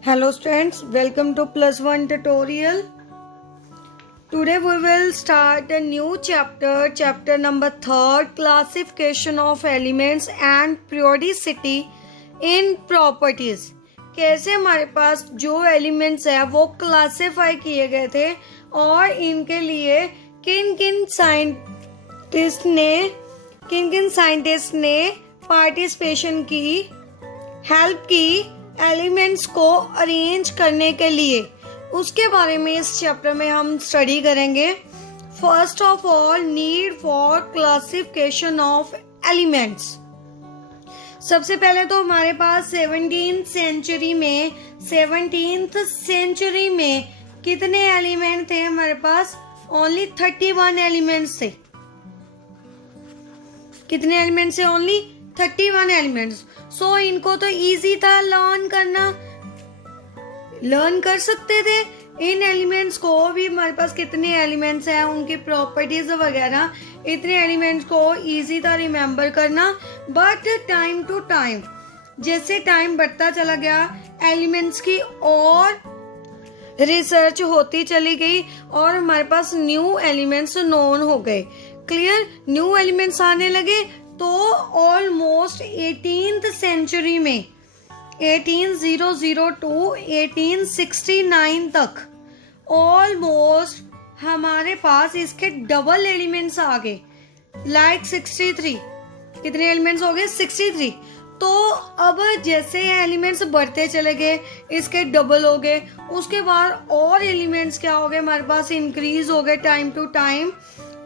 Hello students, welcome to plus one tutorial. Today we will start a new chapter number 3, classification of elements and periodicity in properties. कैसे हमारे पास जो elements है वो classify किए गए थे और इनके लिए किन किन साइंटिस्ट ने पार्टिसिपेशन की, हेल्प की एलिमेंट्स को अरेंज करने के लिए, उसके बारे में इस चैप्टर में हम स्टडी करेंगे. First of all, need for classification of elements. सबसे पहले तो हमारे पास 17th सेंचुरी में कितने एलिमेंट थे हमारे पास? ओनली 31 एलिमेंट्स थे. कितने एलिमेंट्स थे? Only 31 elements. सो इनको तो इजी था लर्न कर सकते थे. इन एलिमेंट्स को भी हमारे पास कितने एलिमेंट्स हैं, उनकी प्रॉपर्टीज वगैरह, इतने एलिमेंट्स को इजी था रिमेम्बर करना. बट टाइम टू टाइम, जैसे टाइम बढ़ता चला गया, एलिमेंट्स की और रिसर्च होती चली गई और हमारे पास न्यू एलिमेंट्स नोन हो गए. क्लियर? न्यू एलिमेंट्स आने लगे तो ऑलमोस्ट 18th सेंचुरी में 1800 टू 1869 तक ऑलमोस्ट हमारे पास इसके डबल एलिमेंट्स आ गए. लाइक 63. कितने एलिमेंट्स हो गए? 63. तो अब जैसे एलिमेंट्स बढ़ते चले गए, इसके डबल हो गए. उसके बाद और एलिमेंट्स क्या हो गए हमारे पास? इंक्रीज हो गए टाइम टू टाइम.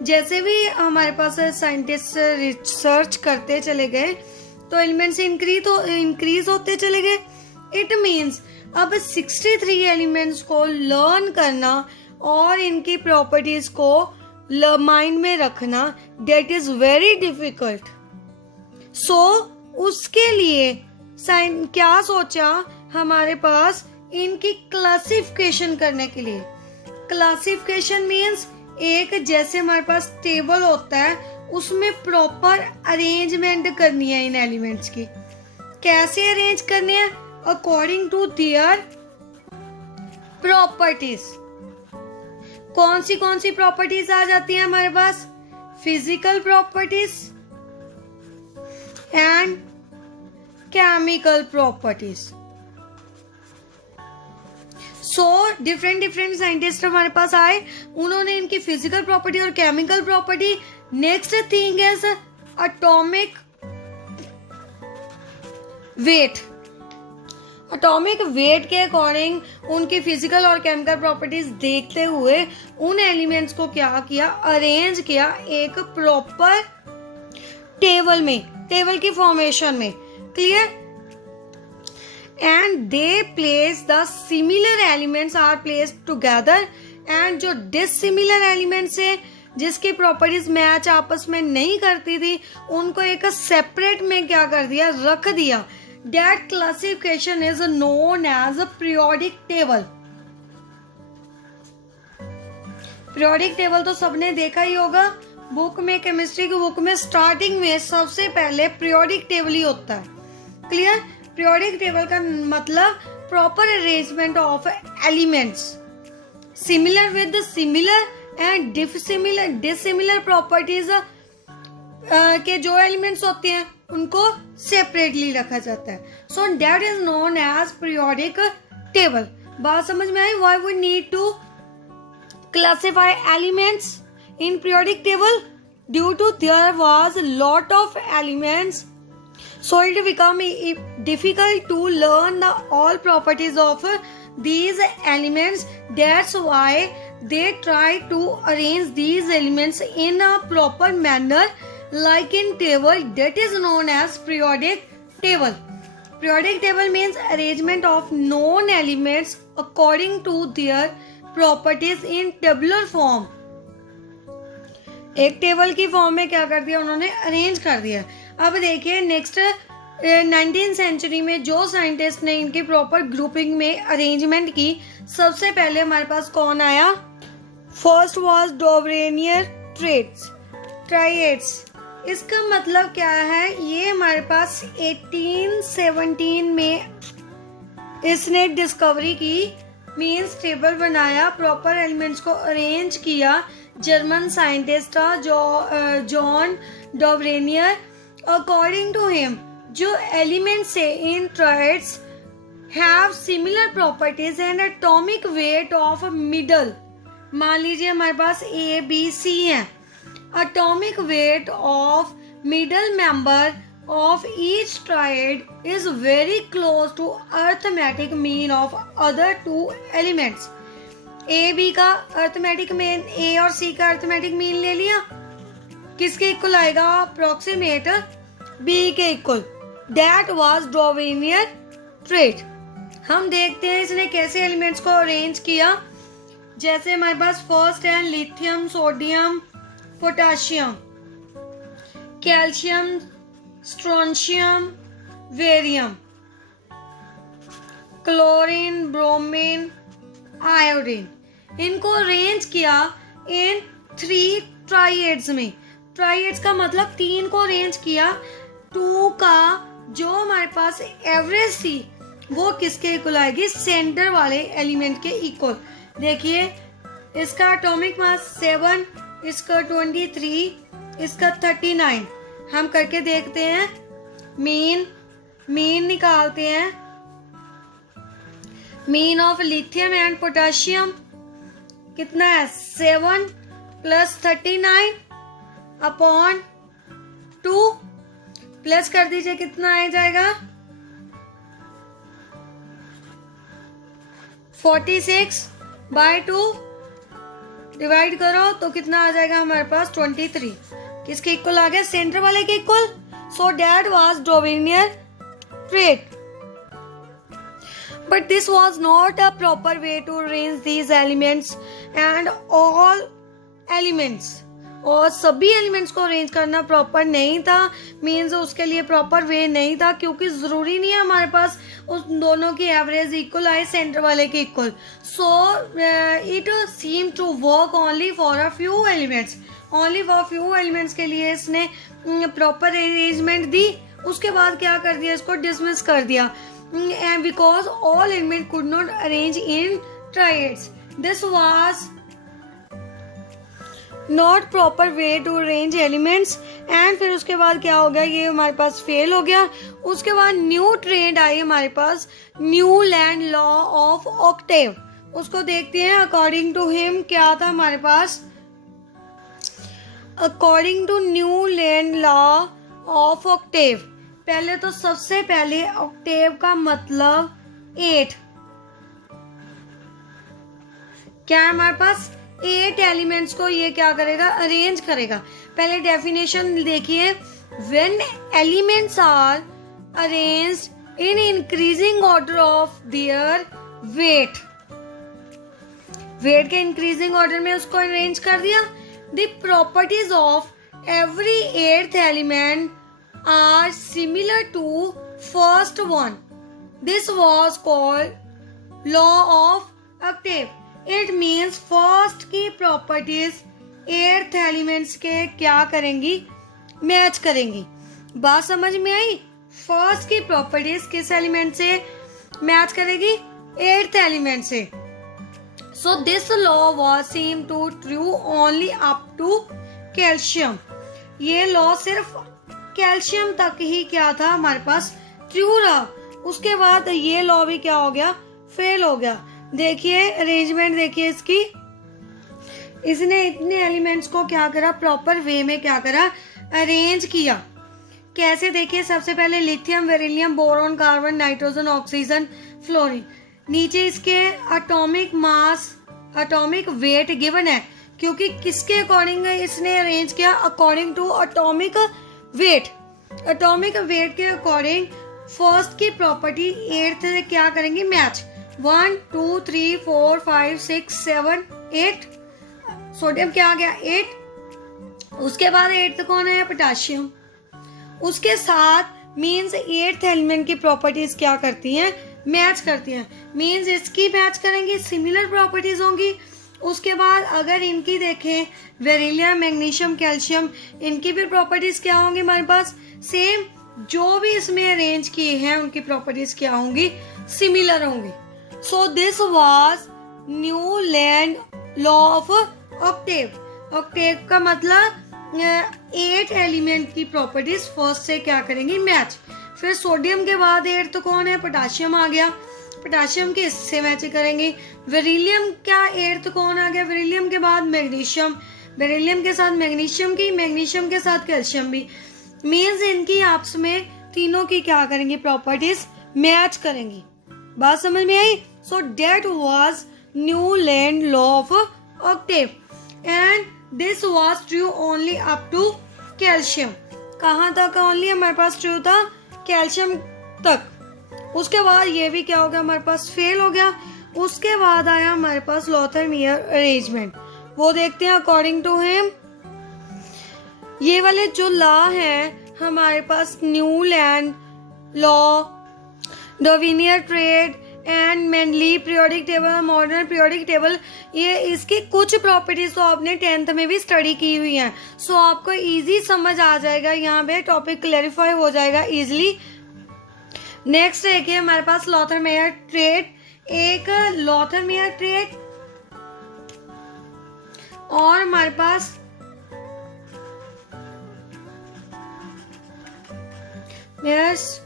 जैसे भी हमारे पास साइंटिस्ट रिसर्च करते चले गए तो एलिमेंट्स इंक्रीज होते चले गए. इट मीन्स अब 63 एलिमेंट्स को लर्न करना और इनकी प्रॉपर्टीज को माइंड में रखना, दैट इज वेरी डिफिकल्ट. सो उसके लिए क्या सोचा हमारे पास? इनकी क्लासिफिकेशन करने के लिए. क्लासिफिकेशन मीन्स एक जैसे हमारे पास टेबल होता है उसमें प्रॉपर अरेंजमेंट करनी है इन एलिमेंट्स की. कैसे अरेंज करने हैं? According to their properties. कौन सी प्रॉपर्टीज आ जाती हैं हमारे पास? Physical properties and chemical properties. So different scientist हमारे पास आए, उन्होंने इनकी फिजिकल प्रॉपर्टी और chemical property. Next thing is atomic weight. Atomic weight के अकॉर्डिंग उनकी फिजिकल और केमिकल प्रॉपर्टीज देखते हुए उन एलिमेंट्स को क्या किया? अरेंज किया एक प्रॉपर टेबल की फॉर्मेशन में. Clear? And they place the similar elements are placed together, and जो dissimilar elements है जिसकी प्रॉपर्टीज मैच आपस में नहीं करती थी, उनको एक सेपरेट में क्या कर दिया? रख दिया. That classification is known as a periodic table. periodic table तो सबने देखा ही होगा बुक में, केमिस्ट्री की बुक में स्टार्टिंग में सबसे पहले periodic table ही होता है. क्लियर? periodic table का मतलब proper arrangement of elements similar with the similar and dissimilar properties के जो elements होते हैं उनको separately रखा जाता है. So that is known as periodic table. बात समझ में आई? Why we need to classify elements in periodic table? Due to there was a lot of elements, so it become difficult to learn all properties of these elements. That's why they try to arrange these elements in a proper manner like in table. That is known as periodic table. Periodic table means arrangement of known elements according to their properties in tabular form. एक table की form में क्या कर दिया उन्होंने? Arrange कर दिया. अब देखिए नेक्स्ट 19th सेंचुरी में जो साइंटिस्ट ने इनकी प्रॉपर ग्रुपिंग में अरेंजमेंट की, सबसे पहले हमारे पास कौन आया? First was Dobereiner triads. इसका मतलब क्या है? ये हमारे पास 1817 में इसने डिस्कवरी की, मीन्स टेबल बनाया, प्रॉपर एलिमेंट्स को अरेंज किया, जर्मन साइंटिस्ट था John Dobereiner. According to him जो एलिमेंट्स है in triads have similar properties and atomic weight of middle, मान लीजिए हमारे पास ए बी सी है, atomic weight of middle member of each triad is very close to arithmetic mean of other two elements. A B का arithmetic mean, A और C का arithmetic mean ले लिया, किसके इक्वल आएगा? अप्रोक्सीमेट B के equal. That was Dovenier trait। हम देखते हैं इसने कैसे एलिमेंट्स को अरेंज किया। जैसे हमारे पास फर्स्ट है lithium, sodium, potassium, calcium, strontium, barium, chlorine, bromine, iodine, इनको अरेंज किया इन 3 ट्राइएड्स में। ट्राइएड्स का मतलब 3 को अरेंज किया। 2 का जो हमारे पास एवरेज थी वो किसके इक्वल आएगी? सेंटर वाले एलिमेंट के इक्वल। देखिए इसका एटॉमिक मास 7, इसका 23, इसका 39। हम करके देखते हैं, मीन निकालते हैं। Mean of lithium and potassium कितना है? 7 + 39 अपॉन 2 प्लस कर दीजिए, कितना आ जाएगा? 46/2 डिवाइड करो तो कितना आ जाएगा हमारे पास? 23। किसके इक्वल आ गया? सेंटर वाले के equal. So that was Dobereiner triad. But this was not a proper way to arrange these elements and all elements। और सभी एलिमेंट्स को अरेंज करना प्रॉपर नहीं था, मीन्स उसके लिए प्रॉपर वे नहीं था, क्योंकि जरूरी नहीं है हमारे पास उस दोनों की एवरेज इक्वल आए सेंटर वाले के equal. So it seem to work only for a few elements. Only for few elements के लिए इसने प्रॉपर अरेंजमेंट दी। उसके बाद क्या कर दिया? इसको डिसमिस कर दिया। And because all elements could not arrange in triads, this was not proper way to arrange elements। and फिर उसके बाद क्या हो गया? ये हमारे पास फेल हो गया। उसके बाद न्यू ट्रेड आई हमारे पास, न्यूलैंड लॉ ऑफ ऑक्टेव। उसको देखते हैं। अकॉर्डिंग टू हिम क्या था हमारे पास? According to Newland law of octave, पहले तो सबसे पहले ऑक्टेव का मतलब 8 क्या है हमारे पास? 8 एलिमेंट्स को ये क्या करेगा? अरेंज करेगा। पहले डेफिनेशन देखिए, when elements are arranged in increasing order of their weight, weight के इंक्रीजिंग ऑर्डर में उसको अरेंज कर दिया। The properties of every 8th element are similar to first one. This was called law of octave. It means first की properties 8th elements के क्या करेंगी? Match करेंगी। बात समझ में आई? फर्स्ट की प्रॉपर्टीज किस एलिमेंट से मैच करेगी? 8th एलिमेंट से। So this law was seem to true only up to calcium। ये लॉ सिर्फ कैल्शियम तक ही क्या था हमारे पास? ट्रू रहा। उसके बाद ये लॉ भी क्या हो गया? फेल हो गया। देखिए अरेंजमेंट देखिए इसकी, इसने इतने एलिमेंट्स को क्या करा? प्रॉपर वे में क्या करा? अरेंज किया। कैसे? देखिए सबसे पहले lithium, beryllium, boron, carbon, nitrogen, oxygen, fluorine. नीचे इसके atomic mass, atomic weight given है, क्योंकि किसके अकॉर्डिंग इसने अरेंज किया? According to atomic weight. Atomic weight के अकॉर्डिंग फर्स्ट की प्रॉपर्टी 8th से क्या करेंगे? मैच। 1 2 3 4 5 6 7 8। सोडियम क्या आ गया? 8। उसके बाद 8th कौन है? पोटाशियम। उसके साथ मीन्स 8th एलिमेंट की प्रॉपर्टीज क्या करती हैं? मैच करती हैं। मीन्स इसकी मैच करेंगी, सिमिलर प्रॉपर्टीज होंगी। उसके बाद अगर इनकी देखें, बेरिलियम, मैग्नीशियम, कैल्शियम, इनकी भी प्रॉपर्टीज क्या होंगी हमारे पास? सेम। जो भी इसमें अरेंज किए हैं उनकी प्रॉपर्टीज क्या होंगी? सिमिलर होंगे। So this was Newland law of Octave. Octave का मतलब 8 एलिमेंट की प्रॉपर्टीज फर्स्ट से क्या करेंगी, मैच। फिर सोडियम के बाद 8 कौन है, पोटाशियम आ गया, पोटाशियम के इससे मैच करेंगे। बेरिलियम क्या 8 कौन आ गया, बेरिलियम के बाद मैग्नीशियम, बेरिलियम के साथ मैग्नीशियम की, मैग्नीशियम के साथ कैल्शियम भी। मीन्स इनकी आपस में तीनों की क्या करेंगी, प्रॉपर्टीज मैच करेंगी। बात समझ में आई। So that was Newland law of octave and this was true only up to calcium. कहाँ तक ओनली हमारे पास ट्रू था, कैल्शियम तक। उसके बाद ये भी क्या हो गया, हमारे पास फेल हो गया। उसके बाद आया हमारे पास लॉथरमियर अरेंजमेंट, वो देखते हैं अकॉर्डिंग टू हिम। ये वाले जो लॉ है हमारे पास, Newland law, Dobereiner triad and mainly periodic table, modern periodic table, ये इसकी कुछ प्रॉपर्टीज तो आपने 10th में भी स्टडी की हुई हैं। सो आपको इजी समझ आ जाएगा, यहाँ पे टॉपिक क्लैरिफाई हो जाएगा इजीली। नेक्स्ट है कि हमारे पास लॉथरमेयर ट्रेड, एक लॉथरमेयर ट्रेड और हमारे पास यस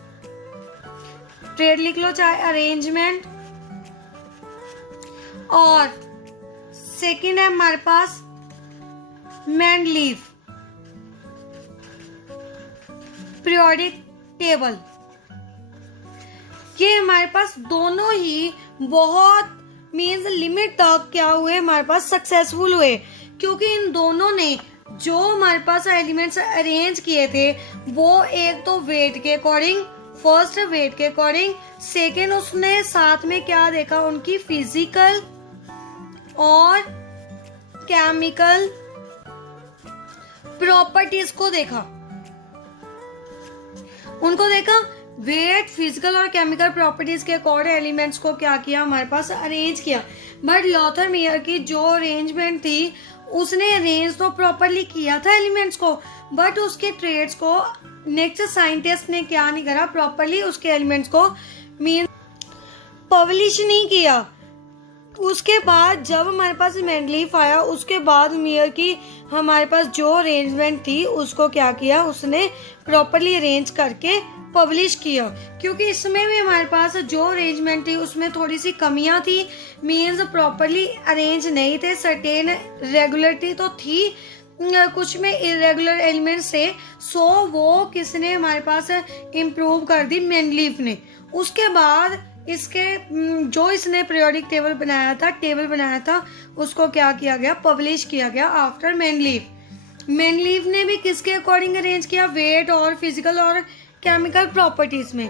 ट्रेड लिख लो, चाहे अरेंजमेंट, और सेकंड है हमारे पास मेंडलीव पीरियोडिक टेबल। ये हमारे पास दोनों ही बहुत मीन्स लिमिट तक क्या हुए, हमारे पास सक्सेसफुल हुए, क्योंकि इन दोनों ने जो हमारे पास एलिमेंट्स अरेंज किए थे वो एक तो वेट के अकॉर्डिंग, फर्स्ट वेट के अकॉर्डिंग, सेकेंड उसने साथ में क्या देखा, उनकी फिजिकल और केमिकल प्रॉपर्टीज को देखा, उनको देखा। वेट, फिजिकल और केमिकल प्रॉपर्टीज के अकॉर्डिंग एलिमेंट्स को क्या किया, हमारे पास अरेंज किया। बट लॉथरमेयर की जो अरेंजमेंट थी उसने अरेंज तो प्रॉपरली किया था एलिमेंट्स को, बट उसके ट्रेड्स को नेक्स्ट साइंटिस्ट ने क्या नहीं करा, प्रॉपरली उसके एलिमेंट्स को मीन पब्लिश नहीं किया। उसके बाद जब हमारे पास मेंडलीफ आया, उसके बाद मेयर की हमारे पास जो अरेंजमेंट थी उसको क्या किया, उसने प्रॉपरली अरेंज करके पब्लिश किया, क्योंकि इसमें भी हमारे पास जो अरेंजमेंट थी उसमें थोड़ी सी कमियां थी, मीन्स प्रॉपरली अरेंज नहीं थे, सर्टेन रेगुलरिटी तो थी, कुछ में इरेगुलर एलिमेंट्स थे। सो वो किसने हमारे पास इम्प्रूव कर दी, मेंडलीफ ने। उसके बाद इसके जो इसने पीरियोडिक टेबल बनाया था उसको क्या किया गया, पब्लिश किया गया आफ्टर मेंडलीफ। मेंडलीफ ने भी किसके अकॉर्डिंग अरेंज किया, वेट और फिजिकल और केमिकल प्रॉपर्टीज में।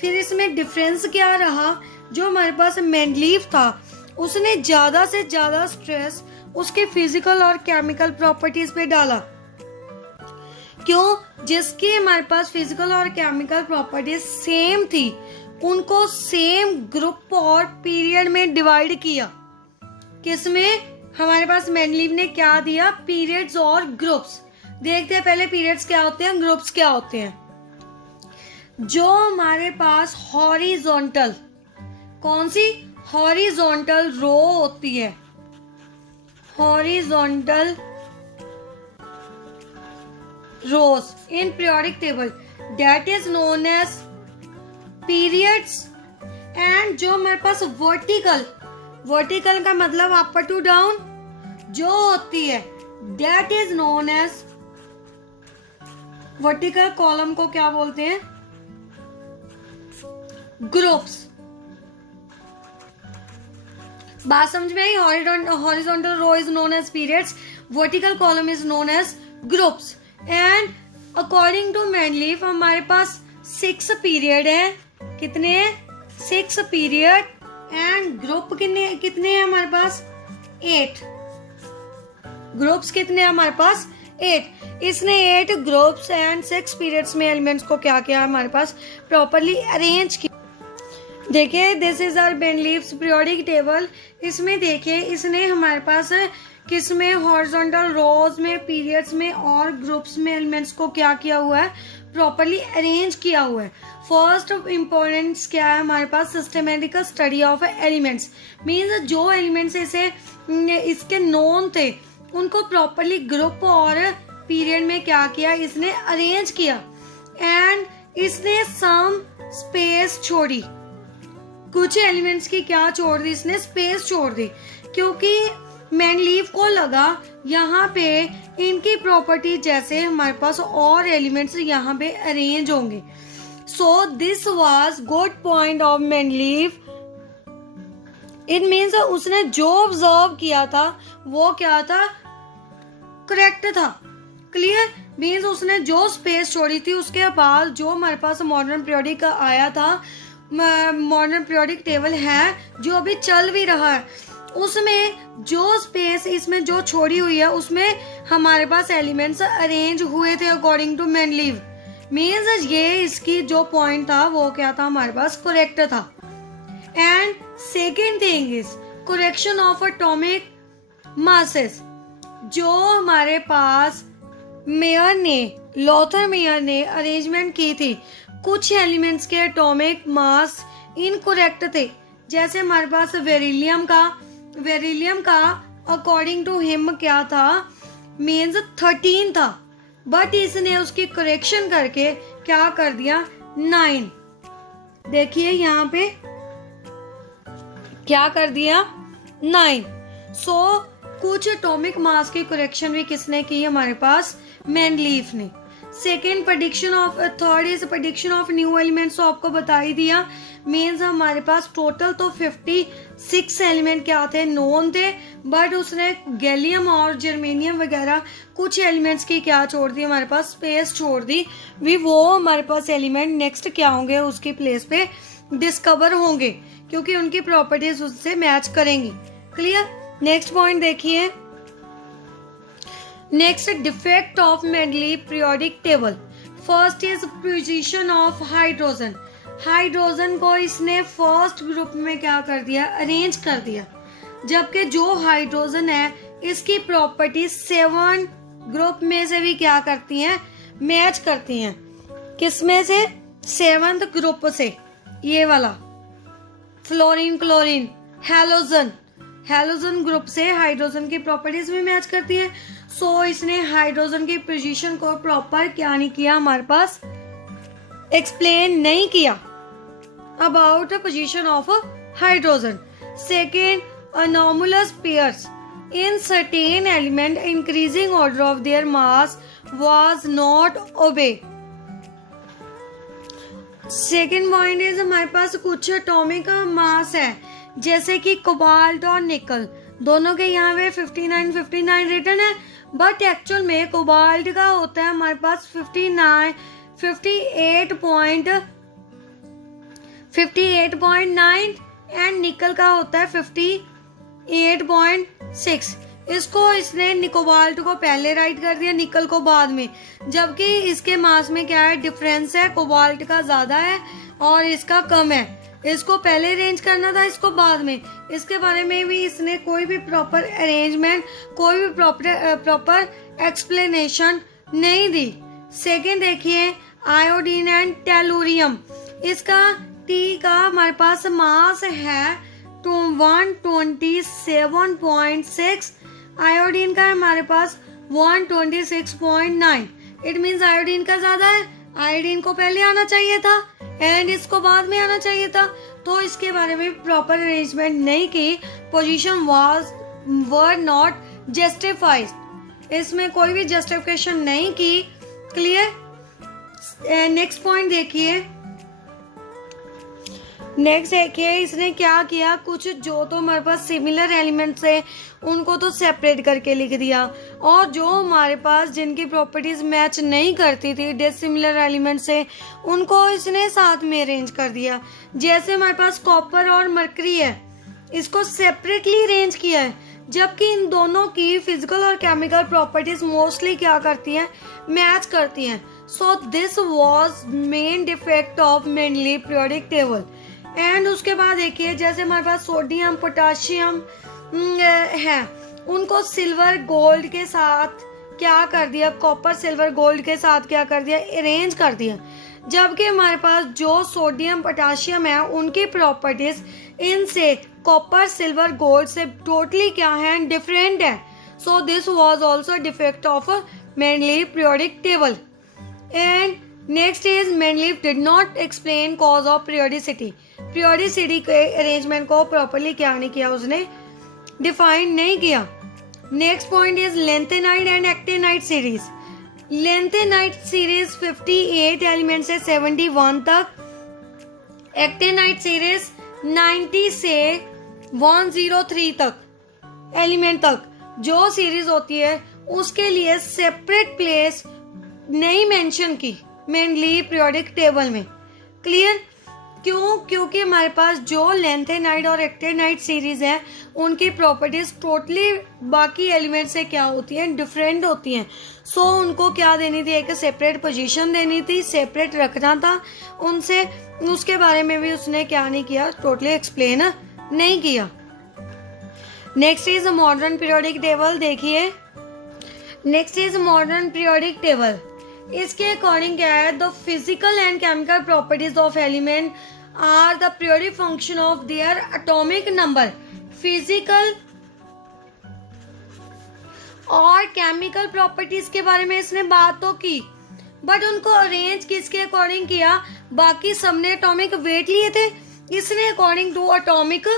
फिर इसमें डिफरेंस क्या रहा, जो हमारे पास मेंडलीफ था उसने ज्यादा से ज्यादा स्ट्रेस उसके फिजिकल और केमिकल प्रॉपर्टीज पे डाला। क्यों, जिसकी हमारे पास फिजिकल और केमिकल प्रॉपर्टीज सेम थी उनको सेम ग्रुप और पीरियड में डिवाइड किया। किसमें, हमारे पास मेंडलीफ ने क्या दिया, पीरियड्स और ग्रुप्स। देखते हैं पहले पीरियड्स क्या होते हैं, ग्रुप्स क्या होते हैं। जो हमारे पास हॉरिजॉन्टल, कौन सी, हॉरिजॉन्टल रो होती है, horizontal rows in periodic table, that is known as periods. And जो हमारे पास वर्टिकल, वर्टिकल का मतलब अपर टू डाउन जो होती है, that is known as, vertical column को क्या बोलते हैं, ग्रुप्स। बात समझ में आई। Horizontal row is known as periods, vertical column is known as groups. And according to Mendeleev हमारे पास 6 पीरियड है, कितने हैं, 6 पीरियड, एंड ग्रुप कितने हैं हमारे पास, 8 ग्रुप्स, कितने हैं हमारे पास, 8। इसने 8 ग्रुप्स एंड 6 पीरियड्स में एलिमेंट्स को क्या किया, हमारे पास प्रॉपरली अरेंज किया। देखिए this is our Mendeleev's periodic table. इसमें देखिए इसने हमारे पास किसमें, हॉरिजॉन्टल रोज में, पीरियड्स में और ग्रुप्स में एलिमेंट्स को क्या किया हुआ है, प्रॉपरली अरेंज किया हुआ है। फर्स्ट इम्पोर्टेंस क्या है हमारे पास, systematical study of elements, means जो एलिमेंट्स इसे इसके नोन थे उनको प्रॉपरली ग्रुप और पीरियड में क्या किया, इसने अरेंज किया। एंड इसने सम स्पेस छोड़ी, कुछ एलिमेंट्स की क्या छोड़ दी, इसने स्पेस छोड़ दी, क्योंकि मेंडलीव को लगा यहाँ पे इनकी प्रॉपर्टी जैसे हमारे पास और एलिमेंट्स यहाँ पे अरेंज होंगे। So this was good point of Mendeleev. It means उसने जो ऑब्जर्व किया था वो क्या था, करेक्ट था। क्लियर, मीन्स उसने जो स्पेस छोड़ी थी उसके बाद जो हमारे पास मॉडर्न पीरियोडिक आया था, मॉडर्न पीरियोडिक टेबल है जो अभी चल भी रहा है, उसमें जो स्पेस इसमें जो छोड़ी हुई है उसमें हमारे पास एलिमेंट्स अरेंज हुए थे अकॉर्डिंग टू मेंडलीव। मीन्स ये इसकी जो पॉइंट था वो क्या था, हमारे पास करेक्ट था। And second thing is correction of atomic masses. जो हमारे पास मेयर ने, लॉथर मेयर ने अरेंजमेंट की थी, कुछ एलिमेंट्स के एटॉमिक मास इनकरेक्ट थे। जैसे हमारे पास वेरिलियम का अकॉर्डिंग टू हिम क्या था, मीन्स 13 था, बट इसने उसकी करेक्शन करके क्या कर दिया, 9। देखिए यहाँ पे क्या कर दिया, 9। सो कुछ एटॉमिक मास की करेक्शन भी किसने की, हमारे पास मेंडलीव ने। Second prediction of, third is prediction of new elements, तो आपको बता ही दिया। मीन्स हमारे पास टोटल तो 56 एलिमेंट क्या थे, नोन थे, बट उसने गैलियम और जर्मेनियम वगैरह कुछ एलिमेंट्स की क्या छोड़ दी, हमारे पास स्पेस छोड़ दी। वो हमारे पास एलिमेंट नेक्स्ट क्या होंगे, उसकी प्लेस पे डिस्कवर होंगे, क्योंकि उनकी प्रॉपर्टीज उससे मैच करेंगी। क्लियर, नेक्स्ट पॉइंट देखिए। Next, defect of Mendeleev periodic table. First is position of hydrogen. Hydrogen को इसने फर्स्ट ग्रुप में क्या कर दिया, अरेंज कर दिया, जबकि जो हाइड्रोजन है इसकी प्रॉपर्टी 7 ग्रुप में से भी क्या करती हैं, मैच करती हैं। किसमें से, 7th ग्रुप से, ये वाला फ्लोरीन, क्लोरीन, हैलोजन ग्रुप से हाइड्रोजन की प्रॉपर्टीज भी मैच करती है। सो इसने हाइड्रोजन की पोजीशन को प्रॉपर क्या नहीं किया, हमारे पास एक्सप्लेन नहीं किया about the position of hydrogen. Second, anomalous pairs in certain element increasing order of their mass was not obey. Second point is हमारे पास कुछ एटॉमिक मास है, जैसे कि कोबाल्ट और निकल, दोनों के यहाँ पे 59 रिटर्न है, बट एक्चुअल में कोबाल्ट का होता है हमारे पास 58.9 एंड निकल का होता है 58.6। इसको इसने कोबाल्ट को पहले राइट कर दिया, निकल को बाद में, जबकि इसके मास में क्या है, डिफरेंस है, कोबाल्ट का ज्यादा है और इसका कम है। इसको पहले अरेंज करना था, इसको बाद में। इसके बारे में भी इसने कोई भी प्रॉपर अरेंजमेंट, कोई भी प्रॉपर एक्सप्लेनेशन नहीं दी। सेकेंड देखिए, आयोडीन एंड टेलुरियम। इसका टी का हमारे पास मास है 127.6, आयोडीन का हमारे पास 126.9। इट मीन्स आयोडीन का ज्यादा है, आयोडीन को पहले आना चाहिए था एंड इसको बाद में आना चाहिए था, तो इसके बारे में प्रॉपर अरेंजमेंट नहीं की। पोजीशन वर नॉट जस्टिफाइड, इसमें कोई भी जस्टिफिकेशन नहीं की। क्लियर, नेक्स्ट पॉइंट देखिए। नेक्स्ट देखिए इसने क्या किया, कुछ जो तो हमारे पास सिमिलर एलिमेंट्स है उनको तो सेपरेट करके लिख दिया, और जो हमारे पास जिनकी प्रॉपर्टीज मैच नहीं करती थी डिसिमिलर एलिमेंट्स से उनको इसने साथ में अरेंज कर दिया। जैसे हमारे पास कॉपर और मरकरी है, इसको सेपरेटली अरेंज किया है, जबकि इन दोनों की फिजिकल और केमिकल प्रॉपर्टीज मोस्टली क्या करती हैं, मैच करती हैं। So this was main defect of Mendeleev periodic table. And उसके बाद देखिए, जैसे हमारे पास सोडियम, पोटाशियम है, उनको सिल्वर, गोल्ड के साथ क्या कर दिया, कॉपर सिल्वर गोल्ड के साथ क्या कर दिया, अरेंज कर दिया। जबकि हमारे पास जो सोडियम पोटाशियम है उनकी प्रॉपर्टीज इनसे कॉपर सिल्वर गोल्ड से टोटली क्या है, डिफरेंट है। So this was also defect of Mendeleev periodic table. And next is Mendeleev did not explain cause of periodicity. Periodicity के अरेंजमेंट को प्रॉपर्ली क्या नहीं किया, उसने डिफाइन नहीं किया। Next point is lanthanide and actinide series. Lanthanide series 58 element से 71 तक, एक्टिनाइड सीरीज 90 से 103 तक एलिमेंट तक जो सीरीज होती है उसके लिए सेपरेट प्लेस नहीं मेंशन की मेंडलीव पीरियोडिक टेबल में। क्लियर? क्यों? क्योंकि हमारे पास जो लेंथेनाइड और एक्टिनाइड सीरीज है उनकी प्रॉपर्टीज टोटली बाकी एलिमेंट से क्या होती हैं, डिफरेंट होती हैं। सो उनको क्या देनी थी, एक सेपरेट पोजीशन देनी थी, सेपरेट रखना था उनसे। उसके बारे में भी उसने क्या नहीं किया, टोटली एक्सप्लेन नहीं किया। Next is modern periodic table. देखिए next is modern periodic table. इसके अकॉर्डिंग क्या है, the physical and chemical properties of element are the periodic function of their atomic number. Physical और केमिकल प्रॉपर्टीज के बारे में इसने बात तो की, बट उनको अरेंज किसके अकॉर्डिंग किया, बाकी सबने एटॉमिक वेट लिए थे, इसने अकॉर्डिंग टू एटॉमिक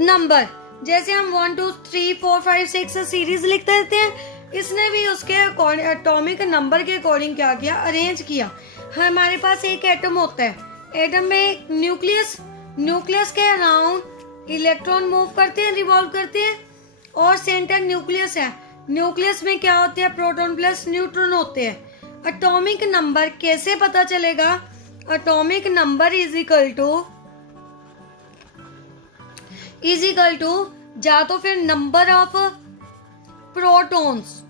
नंबर। जैसे हम 1 2 3 4 5 6 सीरीज लिखते रहते हैं, इसने भी उसके एटॉमिक नंबर के अकॉर्डिंग क्या किया, अरेंज किया। हमारे पास एक एटम होता है, एटम में न्यूक्लियस, न्यूक्लियस के अराउंड इलेक्ट्रॉन मूव करते हैं, रिवॉल्व करते हैं, और सेंटर न्यूक्लियस है। न्यूक्लियस में क्या होते हैं, प्रोटॉन प्लस न्यूट्रॉन होते हैं। एटॉमिक नंबर कैसे पता चलेगा, atomic number is equal to या तो फिर नंबर ऑफ प्रोटॉन्स,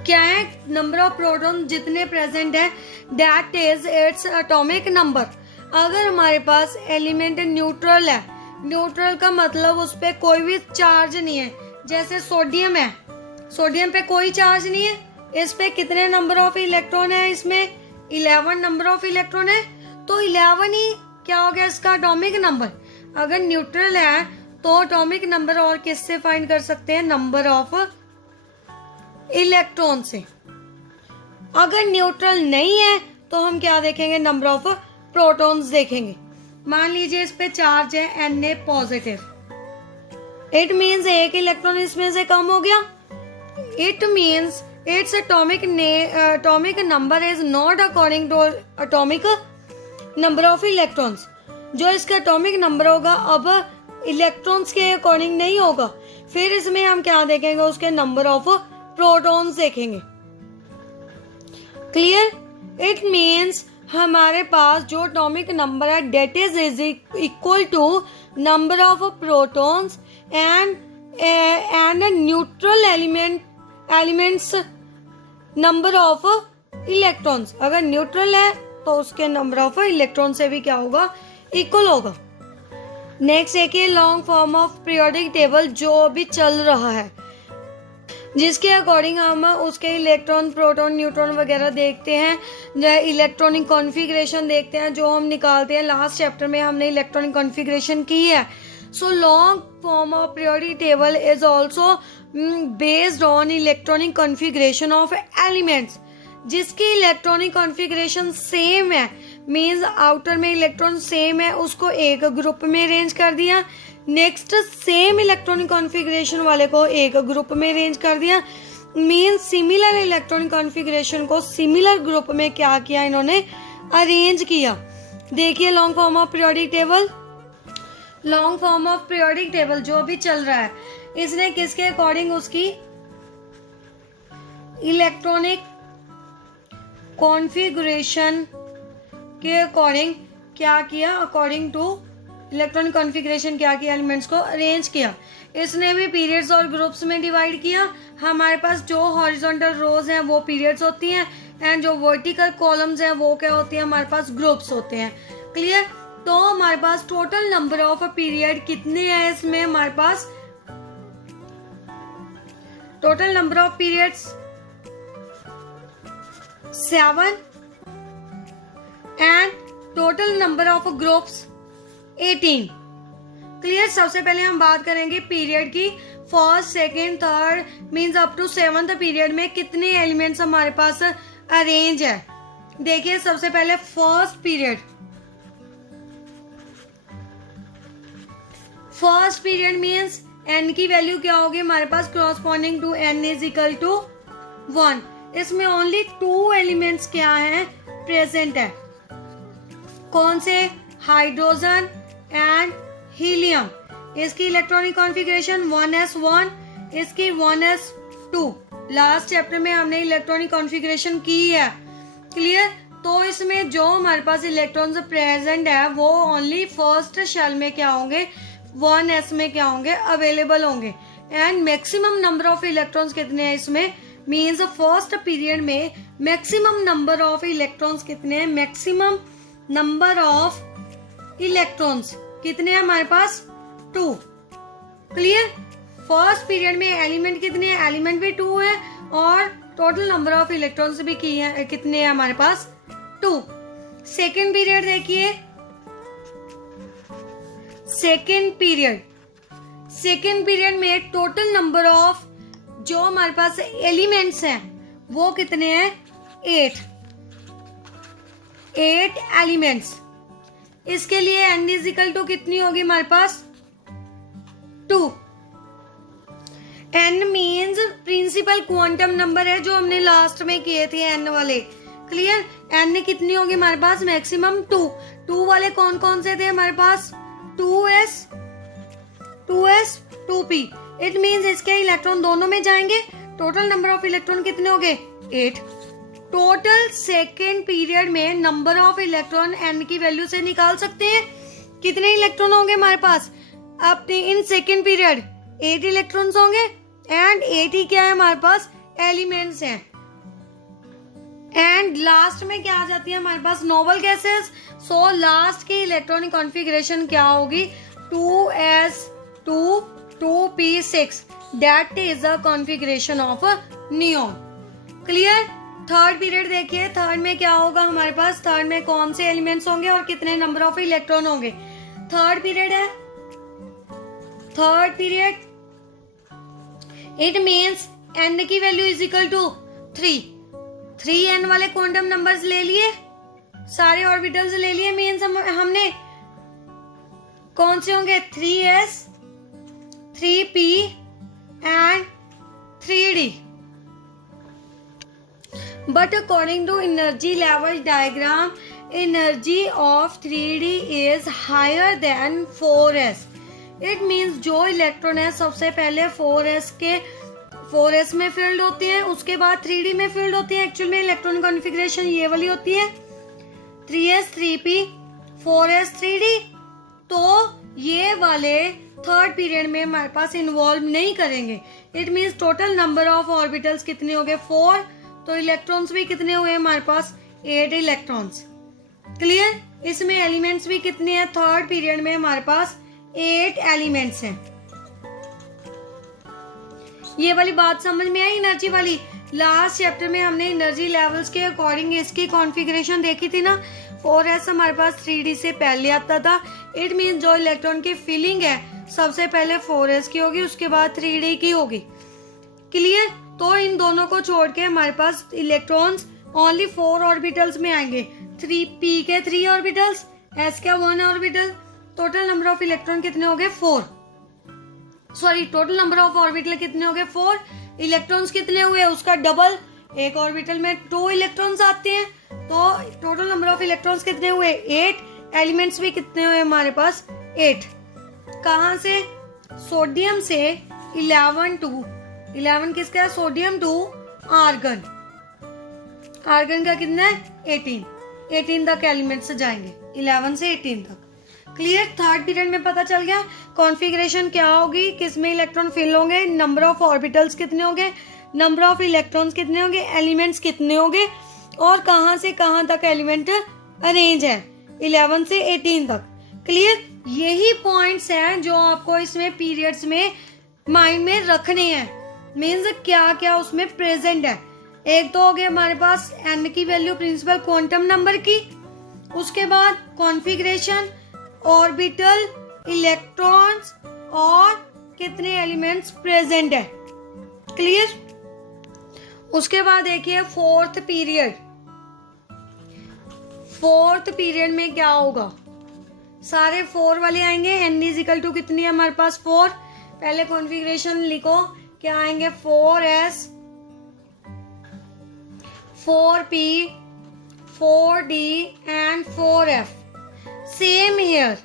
क्या है, नंबर ऑफ प्रोटॉन जितने प्रेजेंट है, that is its atomic number. अगर हमारे पास एलिमेंट न्यूट्रल है, न्यूट्रल का मतलब उस पे कोई भी चार्ज नहीं है, जैसे सोडियम है, सोडियम पे कोई चार्ज नहीं है, इस पे कितने नंबर ऑफ इलेक्ट्रॉन है, इसमें 11 नंबर ऑफ इलेक्ट्रॉन है, तो 11 ही क्या हो गया इसका एटॉमिक नंबर। अगर न्यूट्रल है तो एटॉमिक नंबर और किससे फाइंड कर सकते हैं, नंबर ऑफ इलेक्ट्रॉन से। अगर न्यूट्रल नहीं है तो हम क्या देखेंगे, नंबर ऑफ प्रोटॉन्स देखेंगे। मान लीजिए इस पे चार्ज है Na पॉजिटिव, इट मीन्स एक इलेक्ट्रॉन इसमें से कम हो गया, it means its atomic number is not according to atomic number of electrons. जो इसका एटॉमिक नंबर होगा अब इलेक्ट्रॉन्स के अकॉर्डिंग नहीं होगा, फिर इसमें हम क्या देखेंगे, उसके नंबर ऑफ प्रोटॉन्स देखेंगे। क्लियर? इट मीन्स हमारे पास जो एटॉमिक नंबर है that is equal to number of protons and neutral elements number of electrons. अगर न्यूट्रल है तो उसके नंबर ऑफ इलेक्ट्रॉन से भी क्या होगा, इक्वल होगा। नेक्स्ट एक ही long form of periodic table जो अभी चल रहा है, जिसके अकॉर्डिंग हम उसके इलेक्ट्रॉन, प्रोटॉन, न्यूट्रॉन वगैरह देखते हैं, इलेक्ट्रॉनिक कॉन्फ़िगरेशन देखते हैं, जो हम निकालते हैं। लास्ट चैप्टर में हमने इलेक्ट्रॉनिक कॉन्फ़िगरेशन की है। So long form of periodic table is also based on electronic configuration of elements. जिसकी इलेक्ट्रॉनिक कॉन्फ़िगरेशन सेम है, मीन्स आउटर में इलेक्ट्रॉन सेम है, उसको एक ग्रुप में अरेंज कर दिया। नेक्स्ट सेम इलेक्ट्रॉनिक कॉन्फ़िगरेशन वाले को एक ग्रुप में अरेंज कर दिया, मीन्स सिमिलर इलेक्ट्रॉनिक कॉन्फ़िगरेशन को सिमिलर ग्रुप में क्या किया, इन्होंने अरेंज किया। देखिए long form of periodic table, long form of periodic table जो अभी चल रहा है, इसने किसके अकॉर्डिंग उसकी इलेक्ट्रॉनिक कॉन्फ़िगरेशन के अकॉर्डिंग क्या किया, अकॉर्डिंग टू इलेक्ट्रॉनिक कॉन्फ़िगरेशन क्या किया, एलिमेंट्स को अरेंज किया। इसने भी पीरियड्स और ग्रुप्स में डिवाइड किया। हमारे पास जो हॉरिजॉन्टल रोज हैं वो पीरियड्स होती हैं, एंड जो वर्टिकल कॉलम्स हैं वो क्या होती हैं, हमारे पास ग्रुप्स होते हैं। क्लियर? तो हमारे पास टोटल नंबर ऑफ पीरियड कितने हैं, इसमें हमारे पास total number of periods 7 and total number of groups 18। Clear. सबसे पहले हम बात करेंगे पीरियड की। First, second, third means up to 7th period में कितने एलिमेंट्स हमारे पास अरेंज है। देखिए सबसे पहले first period. First period means n की वैल्यू क्या होगी हमारे पास, corresponding to n is equal to 1। इसमें ओनली 2 एलिमेंट्स क्या हैं, प्रेजेंट है। कौन से, हाइड्रोजन एंड हीलियम। इसकी इलेक्ट्रॉनिक कॉन्फ़िगरेशन 1s1, इसकी 1s2। लास्ट चैप्टर में हमने इलेक्ट्रॉनिक कॉन्फ़िगरेशन की है। क्लियर। तो इसमें जो हमारे पास इलेक्ट्रॉन्स प्रेजेंट है वो ओनली फर्स्ट शेल में क्या होंगे, 1s में क्या होंगे, अवेलेबल होंगे। And maximum number of electrons कितने हैं इसमें, मीन्स फर्स्ट पीरियड में मैक्सिमम नंबर ऑफ इलेक्ट्रॉन्स कितने हैं, मैक्सिमम नंबर ऑफ इलेक्ट्रॉन्स कितने हैं हमारे पास, 2। क्लियर। फर्स्ट पीरियड में एलिमेंट कितने हैं, एलिमेंट भी 2 है और टोटल नंबर ऑफ इलेक्ट्रॉन्स भी की है, कितने हैं हमारे पास, 2। सेकेंड पीरियड देखिए, सेकेंड पीरियड में टोटल नंबर ऑफ जो हमारे पास एलिमेंट्स हैं वो कितने हैं, 8 एलिमेंट्स। इसके लिए n इज इक्वल टू कितनी होगी हमारे पास, 2। n means principal quantum number है जो हमने लास्ट में किए थे n वाले। क्लियर। n कितनी होगी हमारे पास, मैक्सिमम 2 वाले कौन कौन से थे हमारे पास, 2s 2p। इट मीन्स इसके इलेक्ट्रॉन दोनों में जाएंगे। टोटल नंबर ऑफ इलेक्ट्रॉन कितने हो गए, 8। टोटल सेकेंड पीरियड में नंबर ऑफ इलेक्ट्रॉन n की वैल्यू से निकाल सकते हैं। कितने इलेक्ट्रॉन होंगे हमारे पास, अपने इन सेकेंड पीरियड 8 इलेक्ट्रॉन्स होंगे एंड 8 ही क्या है हमारे पास, एलिमेंट्स हैं। एंड लास्ट में क्या आ जाती है हमारे पास, नोबल गैसेस। सो लास्ट की इलेक्ट्रॉनिक कॉन्फ़िगरेशन क्या होगी, 2s2 2p6। That is the configuration of neon. Clear. Third period देखिए, थर्ड में क्या होगा हमारे पास, थर्ड में कौन से एलिमेंट्स होंगे और कितने नंबर ऑफ इलेक्ट्रॉन होंगे। थर्ड पीरियड है, third period it means n की वैल्यू इज इक्वल टू 3 वाले क्वांटम नंबर्स ले लिए, सारे ऑर्बिटल्स ले लिए। मीन्स हमने कौन से होंगे, 3s 3p and 3d। But according to energy level diagram, energy of 3d is higher than 4s. It means जो इलेक्ट्रॉन है सबसे पहले 4s में फील्ड होती है, उसके बाद 3d में फील्ड होती है। एक्चुअल में इलेक्ट्रॉन कॉन्फ़िगरेशन ये वाली होती है, 3s 3p 4s 3d। तो ये वाले थर्ड पीरियड में हमारे पास इन्वॉल्व नहीं करेंगे। It means total number of orbitals कितने हो गए, 4। तो इलेक्ट्रॉन्स भी कितने हुए हमारे पास, 8 इलेक्ट्रॉन्स। क्लियर। इसमें एलिमेंट्स भी कितने हैं, थर्ड पीरियड में हमारे पास 8 एलिमेंट्स हैं। ये वाली बात समझ में आई, एनर्जी वाली। लास्ट चैप्टर में हमने एनर्जी लेवल्स के अकॉर्डिंग इसकी कॉन्फ़िगरेशन देखी थी ना। 4s हमारे पास 3d से पहले आता था। इट मीन जो इलेक्ट्रॉन की फिलिंग है सबसे पहले 4s की होगी, उसके बाद 3d की होगी। क्लियर। तो इन दोनों को छोड़ के हमारे पास इलेक्ट्रॉन्स ओनली 4 ऑर्बिटल्स में आएंगे। 3p के 3 ऑर्बिटल्स, s का 1 orbital. Total number of electron कितने हो गए, 4। Sorry, total number of orbital कितने हो गए, 4। इलेक्ट्रॉन्स कितने हुए, उसका डबल। एक ऑर्बिटल में 2 इलेक्ट्रॉन्स आते हैं, तो टोटल नंबर ऑफ इलेक्ट्रॉन्स कितने हुए, 8। एलिमेंट्स भी कितने हुए हमारे पास, 8। कहाँ से, सोडियम से 11 किसका है, सोडियम टू आर्गन। आर्गन का कितना है, 18 तक एलिमेंट्स जाएंगे, 11 से 18 तक। क्लियर। थर्ड पीरियड में पता चल गया कॉन्फ़िगरेशन क्या होगी, किसमें इलेक्ट्रॉन फिल होंगे, नंबर ऑफ ऑर्बिटल्स कितने होंगे, नंबर ऑफ इलेक्ट्रॉन्स कितने होंगे, एलिमेंट्स कितने होंगे और कहां से कहां तक एलिमेंट अरेंज है, 11 से 18 तक। क्लियर। यही पॉइंट्स हैं जो आपको इसमें पीरियड्स में माइंड में रखने हैं। मीन्स क्या क्या उसमें प्रेजेंट है। एक तो हो गया हमारे पास n की वैल्यू प्रिंसिपल क्वांटम नंबर की, उसके बाद कॉन्फ़िगरेशन, ऑर्बिटल, इलेक्ट्रॉन्स और कितने एलिमेंट्स प्रेजेंट है। क्लियर। उसके बाद देखिए फोर्थ पीरियड। फोर्थ पीरियड में क्या होगा, सारे 4 वाले आएंगे। n इजिकल टू कितनी है हमारे पास 4। पहले कॉन्फ़िगरेशन लिखो, क्या आएंगे 4s 4p 4d and 4f। Same here,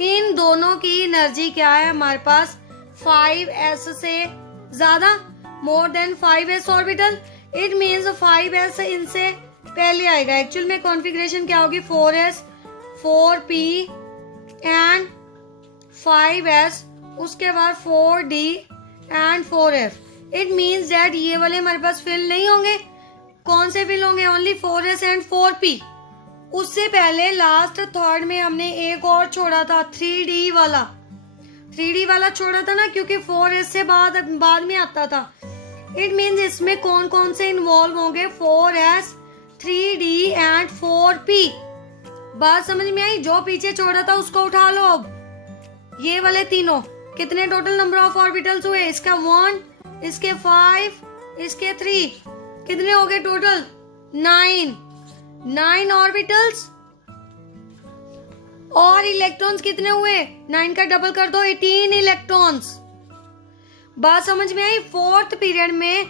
इन दोनों की एनर्जी क्या है हमारे पास 5s से ज्यादा, more than 5s orbital. It means 5s इनसे पहले आएगा। एक्चुअल में कॉन्फ़िगरेशन क्या होगी 4s 4p एंड 5s, उसके बाद 4d and 4f। It means that ये वाले हमारे पास फिल नहीं होंगे। कौन से फिल होंगे, ओनली 4s एंड 4p। उससे पहले लास्ट थर्ड में हमने एक और छोड़ा था 3d वाला। 3d वाला छोड़ा था ना, क्योंकि 4s से बाद में आता था। इट मीन्स इसमें कौन कौन से इन्वॉल्व होंगे 4s 3d एंड 4p। बात समझ में आई। जो पीछे छोड़ा था उसको उठा लो। अब ये वाले तीनों कितने टोटल नंबर ऑफ ऑर्बिटल्स हुए, इसका 1, इसके 5, इसके 3, कितने हो गए टोटल 9 ऑर्बिटल्स। और इलेक्ट्रॉन्स कितने हुए, 9 का डबल कर दो 18 इलेक्ट्रॉन्स। बात समझ में आई। फोर्थ पीरियड में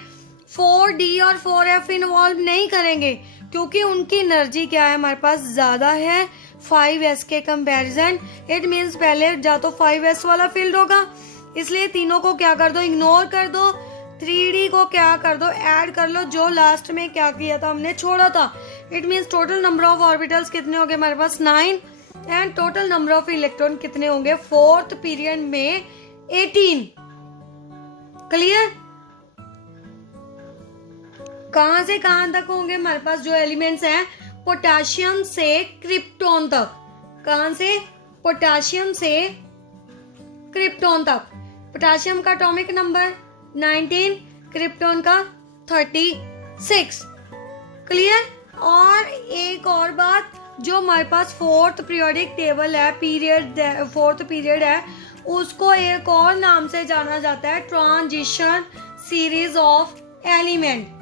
4d और 4f इन्वॉल्व नहीं करेंगे, क्योंकि उनकी एनर्जी क्या है हमारे पास ज्यादा है 5s के कंपैरिजन। इट मीन्स पहले या तो 5s वाला फील्ड होगा, इसलिए तीनों को क्या कर दो, इग्नोर कर दो। 3d को क्या कर दो, ऐड कर लो, जो लास्ट में क्या किया था हमने, छोड़ा था। It means total number of orbitals कितने होंगे हमारे पास 9 and total number of electron कितने होंगे फोर्थ पीरियड में 18। क्लियर। कहां से कहां तक होंगे हमारे पास जो एलिमेंट्स हैं, पोटेशियम से क्रिप्टॉन तक। कहां से, पोटेशियम से क्रिप्टॉन तक। पोटेशियम का एटॉमिक नंबर 19, क्रिप्टॉन का 36। क्लियर। और एक और बात, जो हमारे पास फोर्थ पीरियोडिक टेबल है, फोर्थ पीरियड है, उसको एक और नाम से जाना जाता है transition series of element.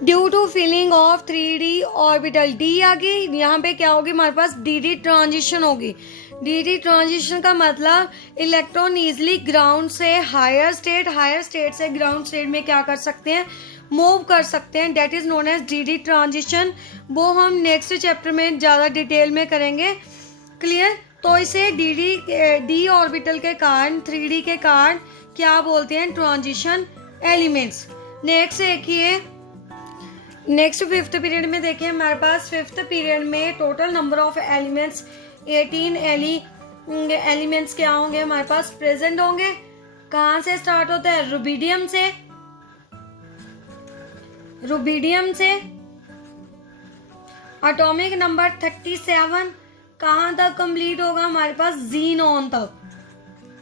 Due to filling of 3d orbital, d आ गई, यहाँ पे क्या होगी हमारे पास dd ट्रांजिशन होगी। dd ट्रांजिशन का मतलब इलेक्ट्रॉन इजिली ग्राउंड से हायर स्टेट से ग्राउंड स्टेट में क्या कर सकते हैं, मूव कर सकते हैं। That is known as dd transition. वो हम नेक्स्ट चैप्टर में ज्यादा डिटेल में करेंगे। क्लियर। तो इसे डी ऑर्बिटल के कारण 3d के कारण क्या बोलते हैं, ट्रांजिशन एलिमेंट्स। नेक्स्ट देखिए, नेक्स्ट फिफ्थ पीरियड में देखिए हमारे पास फिफ्थ पीरियड में total number of elements 18 elements क्या होंगे हमारे पास प्रेजेंट होंगे। कहां से स्टार्ट होता है, रुबिडियम से एटॉमिक नंबर 37 कहां तक कंप्लीट होगा हमारे पास, जीनॉन तक।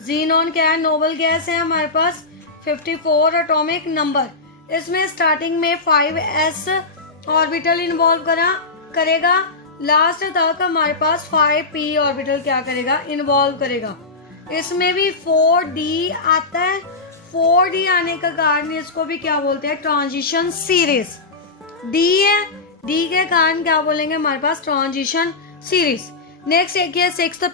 जीनॉन क्या है, नोबल गैस है हमारे पास। 54 एटॉमिक नंबर, इसमें स्टार्टिंग में 5s ऑर्बिटल इन्वॉल्व करेगा, लास्ट तक हमारे पास 5p ऑर्बिटल क्या करेगा, इन्वॉल्व करेगा। इसमें भी 4d आता है। 4d आने का कारण इसको भी क्या बोलते हैं, ट्रांजिशन सीरीज। d है, d के कारण क्या बोलेंगे हमारे पास, ट्रांजिशन सीरीज। नेक्स्ट देखिए सिक्स्थ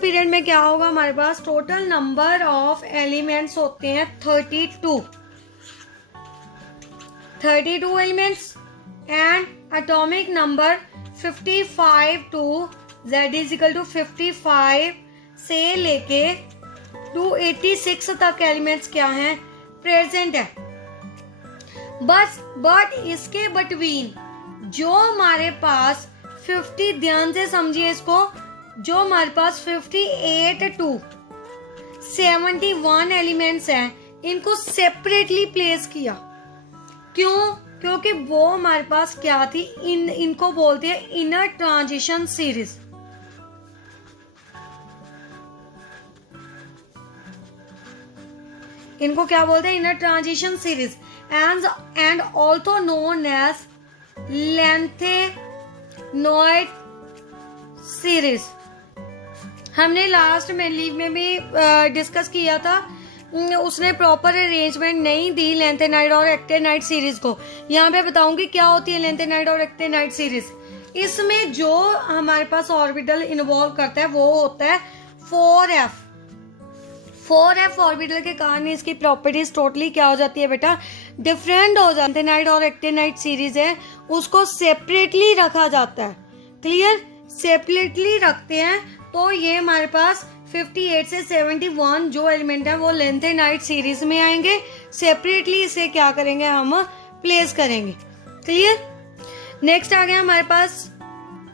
पीरियड में क्या होगा हमारे पास, टोटल नंबर ऑफ एलिमेंट्स होते हैं 32 elements and atomic number 55 to z is equal to 55 से लेके 286 तक एलिमेंट्स क्या हैं, प्रेजेंट है। बट इसके बिटवीन जो हमारे पास 50, ध्यान से समझिए इसको, जो हमारे पास 58 टू 71 एलिमेंट्स हैं, इनको सेपरेटली प्लेस किया। क्यों, क्योंकि वो हमारे पास क्या थी, इनको बोलते हैं इनर ट्रांजिशन सीरीज। इनको क्या बोलते हैं? Inner transition series and also known as lanthanoid series. हमने लास्ट में लीव में भी डिस्कस किया था, उसने प्रॉपर अरेंजमेंट नहीं दी लैंथेनाइड और एक्टेनाइड सीरीज को। यहाँ पे बताऊंगी क्या होती है लैंथेनाइड और एक्टेनाइड सीरीज। इसमें जो हमारे पास ऑर्बिटल इन्वॉल्व करता है वो होता है 4f। 4f ऑर्बिटल के कारण इसकी प्रॉपर्टीज टोटली क्या हो जाती है बेटा? डिफरेंट हो जाती है। लैंथेनाइड और एक्टेनाइड सीरीज है, उसको सेपरेटली रखा जाता है। क्लियर? सेपरेटली रखते हैं तो ये हमारे पास 58 से 71 जो एलिमेंट है वो लैंथेनाइड सीरीज में आएंगे। सेपरेटली इसे क्या करेंगे? हम प्लेस करेंगे। क्लियर? नेक्स्ट आ गया हमारे पास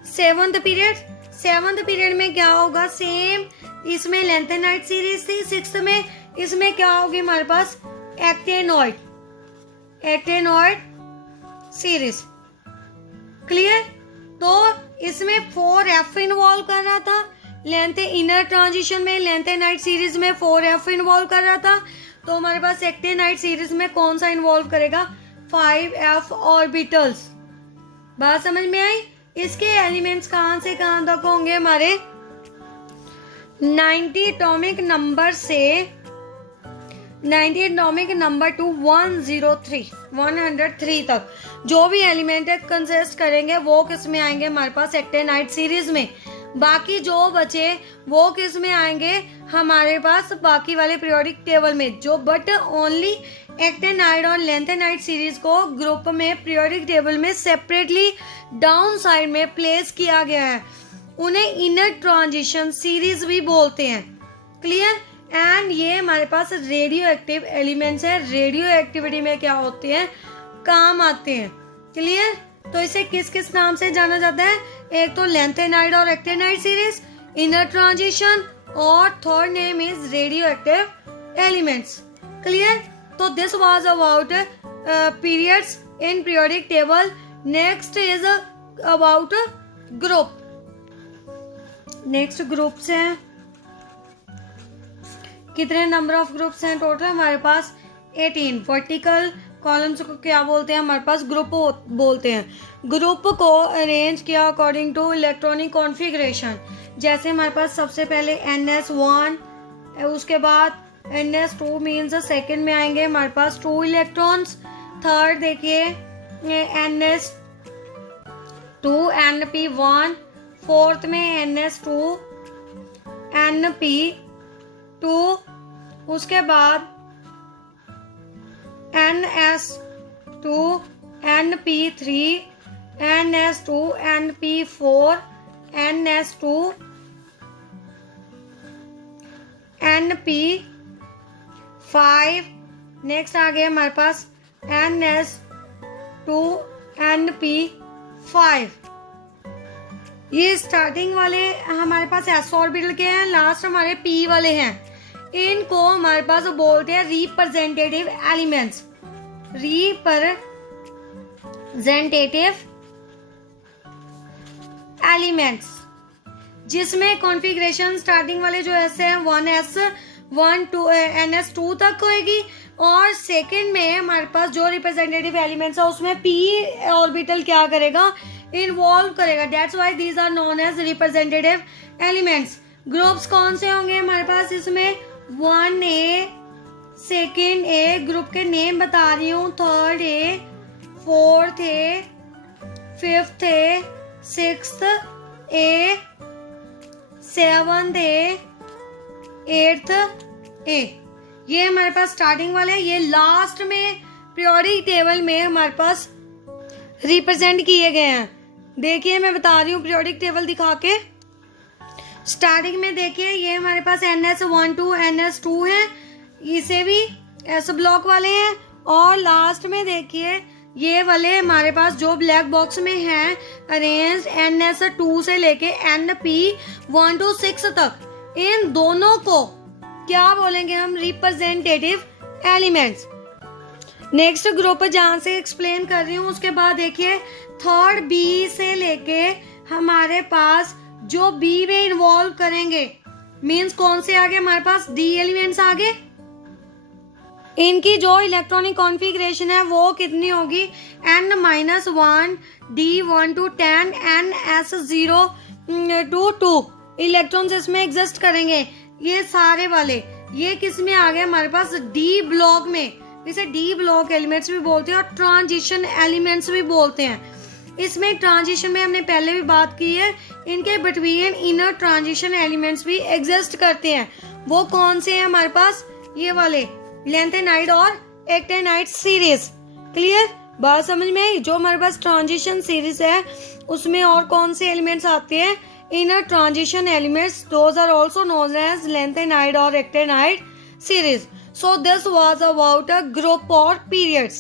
सेवंथ पीरियड। सेवंथ पीरियड में क्या होगा? सेम इसमें लैंथेनाइड सीरीज थी। सिक्स्थ में इसमें क्या होगी हमारे पास? Actinoid series. क्लियर? तो इसमें 4f इन्वॉल्व कर रहा था। इनर ट्रांजिशन में लैंथेनाइड सीरीज में 4f इन्वॉल्व कर रहा था। तो हमारे पास एक्टेनाइड सीरीज में कौन सा इन्वॉल्व करेगा? 5f orbitals. बात समझ में आई? इसके एलिमेंट्स कहां से कहां तक होंगे? हमारे 90 एटॉमिक नंबर से 90 एटॉमिक नंबर टू 103 तक जो भी एलिमेंट कंसिस्ट करेंगे वो किस में आएंगे? हमारे पास एक्टेनाइड सीरीज में। बाकी जो बचे वो किस में आएंगे? हमारे पास बाकी वाले पीरियोडिक टेबल में। जो बट ओनली एक्टेनाइड और लैंथेनाइड सीरीज को ग्रुप में पीरियोडिक टेबल में सेपरेटली डाउन साइड में प्लेस किया गया है, उन्हें इनर ट्रांजिशन सीरीज भी बोलते हैं। क्लियर? एंड ये हमारे पास रेडियो एक्टिव एलिमेंट्स है। रेडियो एक्टिविटी में क्या होते हैं? काम आते हैं। क्लियर? तो इसे किस किस नाम से जाना जाता है? एक तो लैंथेनाइड और एक्टेनाइड सीरीज, इनर ट्रांजिशन, और third name is radioactive elements. Clear? तो this was about periods in periodic table. Next is about group. Next groups हैं। कितने नंबर ऑफ ग्रुप्स हैं टोटल? हमारे पास 18। वर्टिकल कॉलम्स को क्या बोलते हैं? हमारे पास ग्रुप बोलते हैं। ग्रुप को अरेंज किया अकॉर्डिंग टू इलेक्ट्रॉनिक कॉन्फ़िगरेशन। जैसे हमारे पास सबसे पहले NS1, उसके बाद NS2 मीन्स सेकंड में आएंगे हमारे पास 2 इलेक्ट्रॉन्स। थर्ड देखिए NS2 NP1, फोर्थ में NS2 NP2, उसके बाद NS2 NP3, NS2 NP4, NS2 NP5। Next आ गया हमारे पास NS2 NP5। ये स्टार्टिंग वाले हमारे पास s ऑर्बिटल के हैं, लास्ट हमारे p वाले हैं। इनको हमारे पास बोलते हैं रिप्रेजेंटेटिव एलिमेंट्स। रिप्रेजेंटेटिव एलिमेंट्स जिसमें कॉन्फ़िगरेशन स्टार्टिंग वाले जो एस है 1s1 2 NS2 तक होएगी, और सेकंड में हमारे पास जो रिप्रेजेंटेटिव एलिमेंट्स है उसमें p ऑर्बिटल क्या करेगा? इन्वॉल्व करेगा। That's why these are known as representative elements. Groups कौन से होंगे हमारे पास? इसमें 1A, सेकेंड A, ग्रुप के नेम बता रही हूँ, third A, fourth A, fifth A, sixth A, seventh A, eighth A। ये हमारे पास स्टार्टिंग वाले। ये लास्ट में पीरियोडिक टेबल में हमारे पास रिप्रेजेंट किए गए हैं। देखिए मैं बता रही हूँ पीरियोडिक टेबल दिखा के। स्टार्टिंग में देखिए ये हमारे पास NS1 2 NS2 है, इसे भी S ब्लॉक वाले हैं। और लास्ट में देखिए ये वाले हमारे पास जो ब्लैक बॉक्स में हैं अरेंज NS2 से लेके NP1 to 6 तक, इन दोनों को क्या बोलेंगे हम? Representative elements. नेक्स्ट ग्रुप जहां से एक्सप्लेन कर रही हूँ उसके बाद देखिए थर्ड B से लेके हमारे पास जो B में इन्वॉल्व करेंगे, मींस कौन से आगे? हमारे पास D एलिमेंट्स आगे। इनकी जो इलेक्ट्रॉनिक कॉन्फ़िगरेशन है वो कितनी होगी, n-1 d1 to 10 ns0 to 2 electrons इसमें एग्जिस्ट करेंगे। ये सारे वाले ये किस में आ गए हमारे पास, डी ब्लॉक में। इसे डी ब्लॉक एलिमेंट्स भी बोलते हैं और ट्रांजिशन एलिमेंट्स भी बोलते हैं। इसमें ट्रांजिशन में हमने पहले भी बात की है, इनके बिटवीन इनर ट्रांजिशन एलिमेंट्स भी एग्जिस्ट करते हैं। वो कौन से हैं हमारे पास, ये वाले लैंथेनाइड और एक्टेनाइड सीरीज। क्लियर, बात समझ में आई। जो हमारे पास ट्रांजिशन सीरीज है उसमें और कौन से एलिमेंट्स आते हैं, inner transition elements, those are also known as lanthanide और actinide series. So this was about a group or periods.